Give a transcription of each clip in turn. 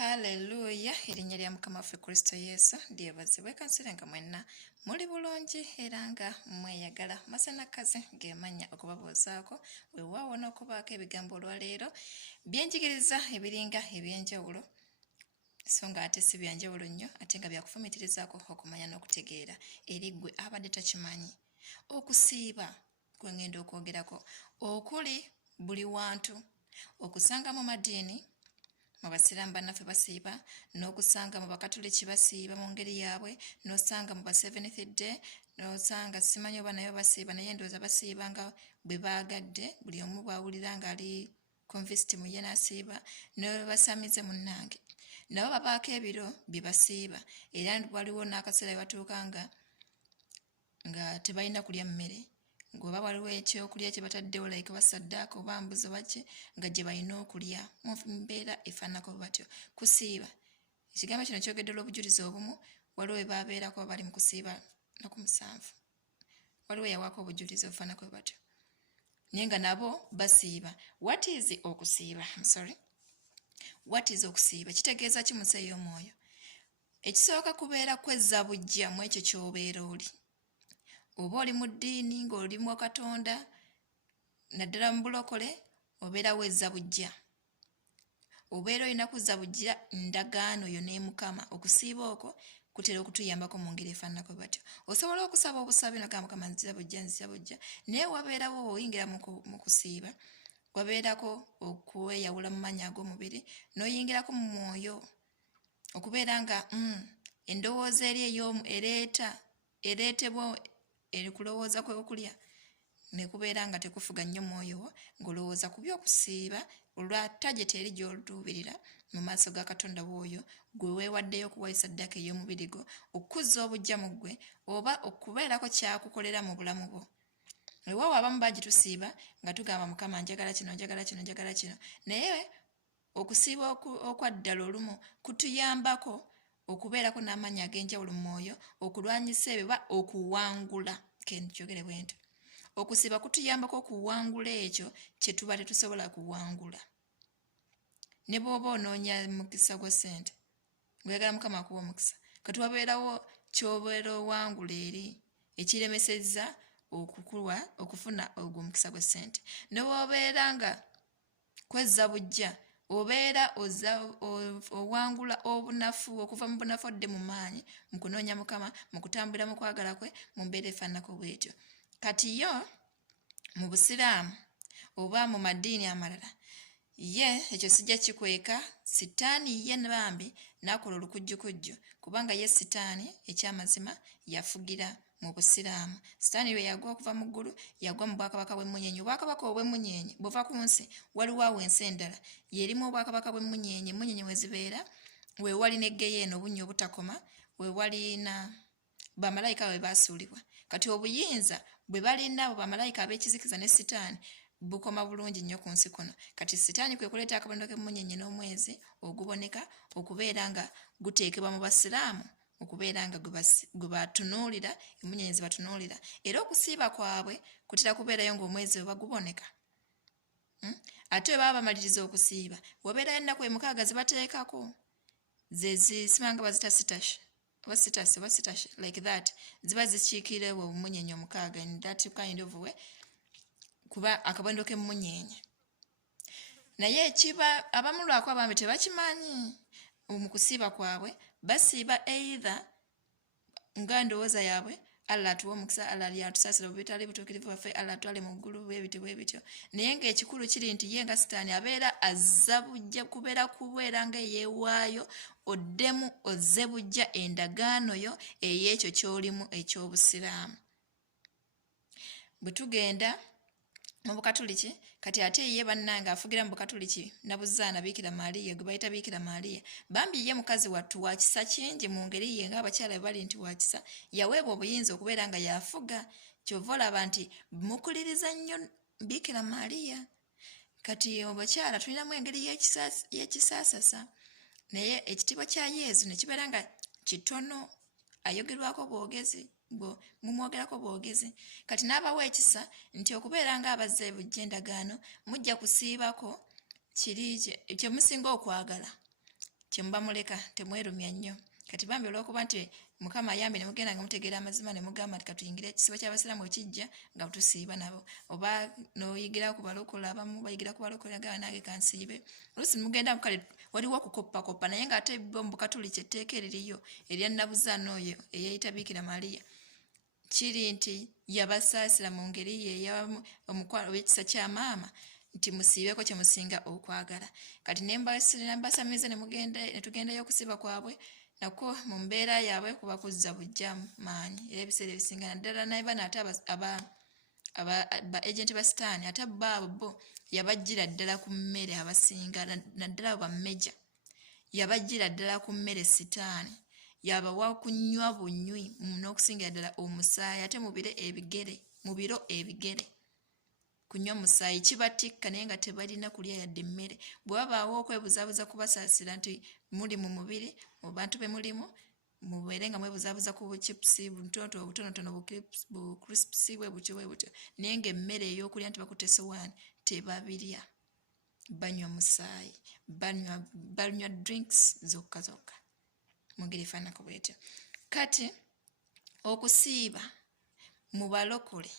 Haleluya, erinnya lya Mukama waffe Kristo Yesu lyebazibwe kansirenga mwenna muli bulungi era nga mweyagala. Masanakazi ge mannya okubabuuzaako weewaawo n'okubaako ebigambo olwaleero byenjigiriza ebiringa ebyenjawulo so nga ate si byanjawulo nnyo ate nga byakufumitirizaako okumanya n'okutegeera eri ggwe abadde takimanyi. Okusiiba gwe ngenda okwogerako okuli buli wantu okusanga mu madiini mu basiraamu bannaffe basiiba n'okusanga mu bakatoliki basiiba mu ngeri yaabwe n'osanga mu ba-Seventh Day n'osanga simanyi oba nayo basiiba naye ndowooza basiiba nga bwe baagadde buli omu bw'awulira ng'ali convinced mu ye n'asiiba ne basamize munnange nabo babaako ebiro bye basiiba era waliwo n'akaseera batuuka nga tebalina kulya mmere ng'oba waliwo ekyokulya kye bataddewo like basaddaaka oba mbuzi baki nga gye balina okulya mu mbeera efaananako batyo. Kusiiba ekigambo kino kyogedde olw'obujulizi obumu waliwo we baabeerako bali mu kusiiba no ku musanvu waliwo yawaako obujulizi obufaananako batyo naye nga nabo basiiba. What is okusiiba? What is okusiiba? Kitegeeza ki museeyi y'omwoyo? Ekisooka kubeera kwezza bujja mu ekyo ky'obeera oli. Oba oli mu ddiini ng'oli mu Katonda naddala mu bulokole obeera wezza bujja. Obeera olina kuzza bujja ndagaano yo ne Mukama. Okusiiba okwo kutera okutuyambako mu ngeri efaananako batyo. Osobola okusaba obusabe n'ogamba Mukama nzira bujja naye wabeerawo oyingira mu kusiiba wabeerako okweyawula mu mannya ag'omubiri n'oyingirako mu mwoyo okubeera nga endowooza eri ereetebwa kulowooza kw'okulya ne kubeera nga tekufuga nnyo mwoyo wo ng'olowooza ku by'okusiiba olwa tageti eri gy'oluubirira mu maaso ga Katonda w'oyo gwe weewaddeyo okuwa ssaddaaka ey'omubiri gwo okuzza obujja mu ggwe oba okubeerako kyakukolera mu bulamu bwo. Ewaawo abamu bagitusiiba nga tugamba Mukama njagala kino naye okusiiba okwa ddala olumu kutuyambako okubeerako n'amannya ag'enjawulo mu mwoyo okulwanyisa ebyo ba okuwangula kenkyogere bwento. Okusiiba kutuyambako okuwangula ekyo kye tuba tetusobola kuwangula. Ne bw'oba onoonya mukisa gwa ssente ng'oyagala Mukama akuwa omukisa kati wabeerawo ky'obeera owangula eri ekiremesezza okufuna ogwo omukisa gwa ssente. Ne bw'obeera nga kwezza bujja obeera owangula obunafu okuva mu bunafu odde mu maanyi mu kunoonya Mukama mu kutambulira mu kwagala kwe mu mbeera efaananako bwetyo. Kati yo mu busiraamu oba mu madiini amalala ye ekyo sijja kikweka sitaani ye bambi n'akola olukujjukujju kubanga ye sitaani ekyamazima yafugira mu busiraamu. Sitaani lwe yagwa okuva mu ggulu yagwa mu bwakabaka bw'emmunyeenye. Obwakabaka obw'emmunyeenye bw'ova ku nsi waliwo awo ensi endala yerimu obwakabaka bw'emmunyeenye. Emmunyeenye we zibeera we wali n'eggeyeeno obunnya obutakoma we wali na bamalayika we baasuulibwa. Kati obuyinza bwe balina abo bamalayika ab'ekizikiza ne sitaani bukoma bulungi nnyo ku nsi kuno. Kati sitaani kwe kuleeta akabonero k'emmunyeenye n'omwezi oguboneka okubeera nga guteekebwa mu basiraamu okubeera nga gwe batunuulira emmunyeenye ze batunuulira era okusiiba kwabwe kutera kubeerayo ng'omwezi we baguboneka. Ate bwe baba bamaliriza okusiiba wabeerayo ennaku emukaaga ze bateekako ze zisimanga bazita sitashi like that ziba zikiikirewo omumunyenye omukaaga in that kind of way kuba akabonero k'emmunyeenye. Naye ekiba abamulwako abambi tebakimanyi mu kusiiba kwabwe basiiba either nga ndowooza yaabwe Allah atuwa omukisa Allah lyatusaasira obutali butuukirivu bwaffe Allah atwale mu ggulu bwebityo naye ng'ekikulu kiri nti ye nga sitaani abeera azza bujja kubeera nga yeewaayo oddemu ozze bujja endagaano yo ey'ekyo ky'olimu eky'obusiraamu. Bwe tugenda mu bukatuliki kati ate ye bannange afugira mu bukatuliki nabuzaana Biikira Maaliya gwe bayita Biikira Maaliya bambi ye mukazi wattu wa kisa kingi mu ngeri ye ng'abakyala bwe bali nti wa kisa yaweebwa obuyinza okubeera nga yafuga. Kyova olaba nti mukuliriza nnyo Biikira Maaliya. Kati abakyala tulinamu engeri y'ekisaasasa naye ekitiibwa kya Yesu ne kibeera nga kitono ayogerwako bwogezi mumwogerako bwogezi. Kati n'abawa ekisa nti okubeera ng'abazze bujja endagaano mujja kusiibako kiri kye musinga okwagala kyemba muleka temwerumya nnyo kati bambi olw'okuba nti mukama ayambe ne mugenda nga mutegeera amazima ne mugamba nti katuyingire ekisibo ky'abasiraamu ekijja nga tusiiba nabo oba noyigira ku balokole abamu bayigira ku balokole agaba nange kansiibe oluusi mugenda kale waliwo okukoppakoppa naye ng'ate bo mu bukatuli kyetteeka eririyo erya nnabuzaana oyo eyeeyita Biikira Mariya kiri nti yabasaasira mu ngeri ye omukwano w'ekisa kya maama nti musiibeko kye musinga okwagala kati nembasamize ne tugendayo okusiiba kwabwe nako mu mbeera yaabwe kuba kuzza bujja maanyi era ebiseera ebisinga naddala naye bano ate ba agenti ba sitaani ate bo yabajjira ddala ku mmere abasinga naddala bammeja yabajjira ddala ku mmere sitaani yabawa kunywa bunywi n'okusingira ddala omusaayi ate mu biro ebigere kunywa musaayi kibatikka naye nga tebalina kulya yadde emmere bwe babaawo okwebuzaabuza kubasaasira nti muli mu mubiri mu bantu be mulimu mubeere nga mwebuzaabuza ku buchipusi buntonoto obutonotono bucrispusi bwe butyo naye ng'emmere ey'okulya nti bakutte essowaani tebabirya banywa musaayi banywa drinks zokka mu ngeri efaananako bwetyo kati okusiiba mu balokole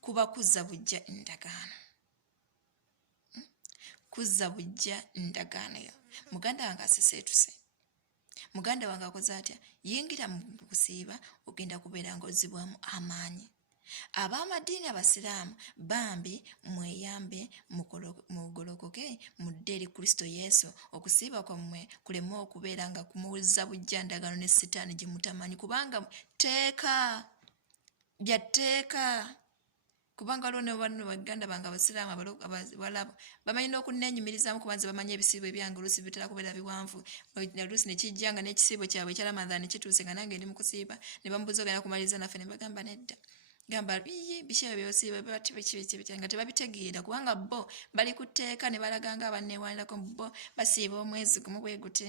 kuba kuzza bujja endagaano yo muganda wange aseseetuse muganda wange akoze atya yingira mu kusiiba ogenda kubeera ng'ozzibwamu amaanyi ab'amadiini abasiraamu bambi mweyambe mugolokoke mudde eri Kristo Yesu okusiiba kwammwe kuleme okubeera nga kumuzza bujja ndagaano ne sitaani gye mutamanyi kubanga byateeka kubanga waliwo ne banno baganda bange abasiraamu abalabo bamanyi n'okunneenyumirizaamu kubanze bamanyi ebisiibo ebyange oluusi bitera kubeera biwanvu oluusi ne kijja nga n'ekisiibo kyabwe ekya Ramadhan kituuse nga nange ndi mu kusiiba ne bamubuuza ogenda kumaliriza naffe ne bagamba nedda gamba biki ebyo byosiiba bati nga tebabitegeera kubanga bo bali ku tteeka ne balaga nga abanneewalirako bo basiiba omwezi gumu bwe gute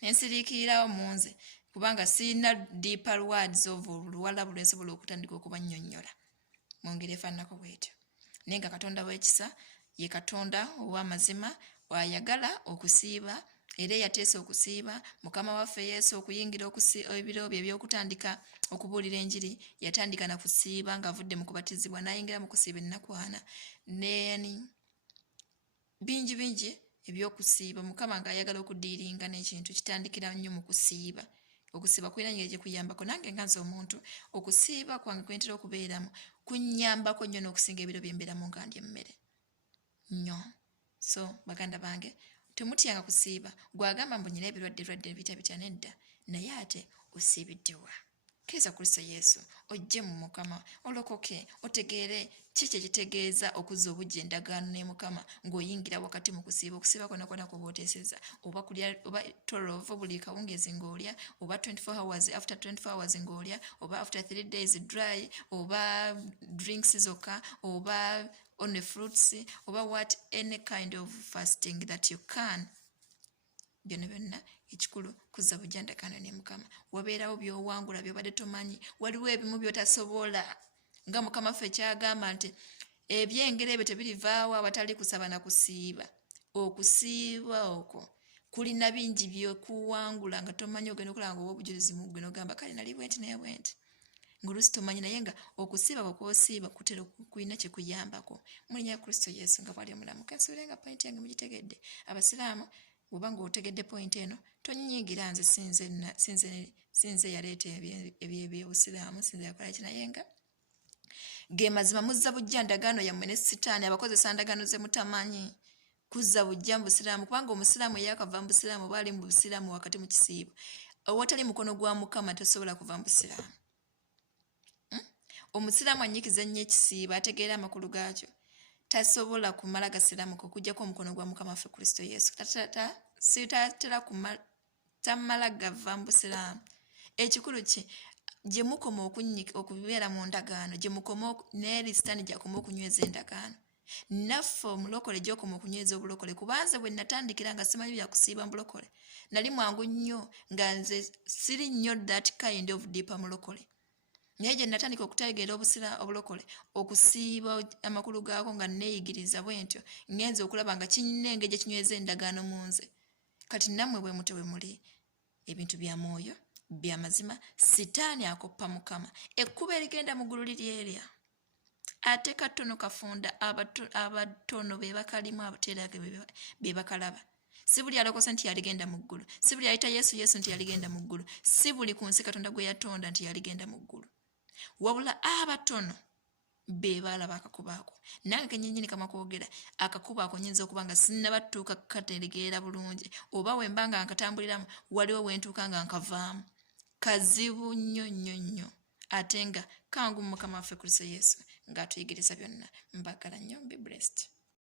nensiriikirirawo mu nze kubanga sirina deeper words of Luwarabu lwe nsobola okutandika okubannyonnyola mu ngeri efaananako bwetyo naye nga Katonda w'ekisa ye Katonda ow'amazima wayagala okusiiba era yateesa okusiiba mukama waffe Yesu okuyingira ebiro bye ebyokutandika okubuulira enjiri yatandika na kusiiba ng'avudde mu kubatizibwa n'ayingira mu kusiiba ennaku 4 neni bingi ebyokusiiba mukama ng'ayagala okudiiringa n'ekintu kitandikira nnyo mu kusiiba okusiiba kulina ngeri gye kuyambako nange nga nze omuntu okusiiba kwange kwentera okubeeramu kunnyambako nnyo n'okusinga ebiro bye mbeeramu nga ndya emmere nnyo so baganda bange temutyanga kusiiba gwagamba mbu nyina ebirwadde bitya nedda naye ate osiibiddewa kkiriza Kristo Yesu ojje mu mukama olokoke otegeere kiki ekitegeeza okuzza obujja endagaano ne mukama ng'oyingira wakati mu kusiiba okusiiba kwonna kuba oteeseza oba kulya oba 12 buli kawungeezi ng'olya oba 24 hours after 24 hours ng'olya oba after 3 days dry oba drinks zokka oba only fruits oba what any kind of fasting that you can byonna ekikulu kuzza bujja ndagaano ne mukama wabeerawo by'owangula by'obadde tomanyi waliwo ebimu by'otasobola nga mukama ffe kyagamba nti ebyengero ebyo tebirivaawo abatali kusaba na kusiiba okusiiba okwo kulina bingi byekuwangula nga tomanyi ogenda okulaba nga obujulizi mu gwe n'ogamba kale nali bwenti naye bwenti ng'oluusi tomanyi naye nga okusiiba bwekwosiiba kutera kulina kyekuyambako mu linnya lya Kristo Yesu nga bwali omulamu kansuubire nga pointi yange mugitegedde abasiraamu bw'oba ng'otegedde pointi eno tonyiigira nze sinze yaleeta ebyobusiraamu sinze yakola ki naye nga ge mazima muzza bujja ndagaano yammwe ne sitaani abakozesa ndagaano ze mutamanyi kuzza bujja mu busiraamu kubanga omusiraamu eyakava mu busiraamu oba ali mu busiraamu wakati mu kisiibo awatali mukono gwa mukama tasobola kuva mu busiraamu omusiraamu annyikiza nnyo ekisiibo ategeera amakulu gaakyo tasobola kumala gasiraamuko okuggyako omukono gwa mukama waffe Kristo Yesu tamala gava mu busiraamu ekikulu kye gye mukoma okubeera mu ndagaano gye mukoma n'eri sitaani gyakoma okunyweza endagaano naffe omulokole gyokoma okunyweza obulokole kubanze bwe natandikira nga simanyi byakusiiba mulokole nali mwangu nnyo nga nze siri nnyo that kind of deeper mulokole naye gye natandika okutegeera obulokole okusiiba amakulu gaako nga neeyigiriza bwe ntyo ngenza okulaba nga kinnenge gye kinyweza endagaano mu nze kati nammwe bwe mute bwe muli ebintu bya mwoyo bya mazima sitaani akoppa mukama ekkuba erigenda mu ggulu liri erya ate katono kafunda abatono be bakalimu abateerage be bakalaba si buli alokosa nti yaligenda mu ggulu si buli ayita yesu nti yaligenda mu ggulu si buli ku nsi katonda gwe yatonda nti yaligenda mu ggulu wabula abatono be balaba akakubo ako nange kennyini kama kwogera akakubo ako nyinza okuba nga sinnabatuuka kukategeera bulungi oba we mba nga nkatambuliramu waliwo wentuuka nga nkavaamu kazibu nnyo ate nga kangu mukama waffe Kristo Yesu ng'atuyigiriza byonna mbagala nnyo be blessed.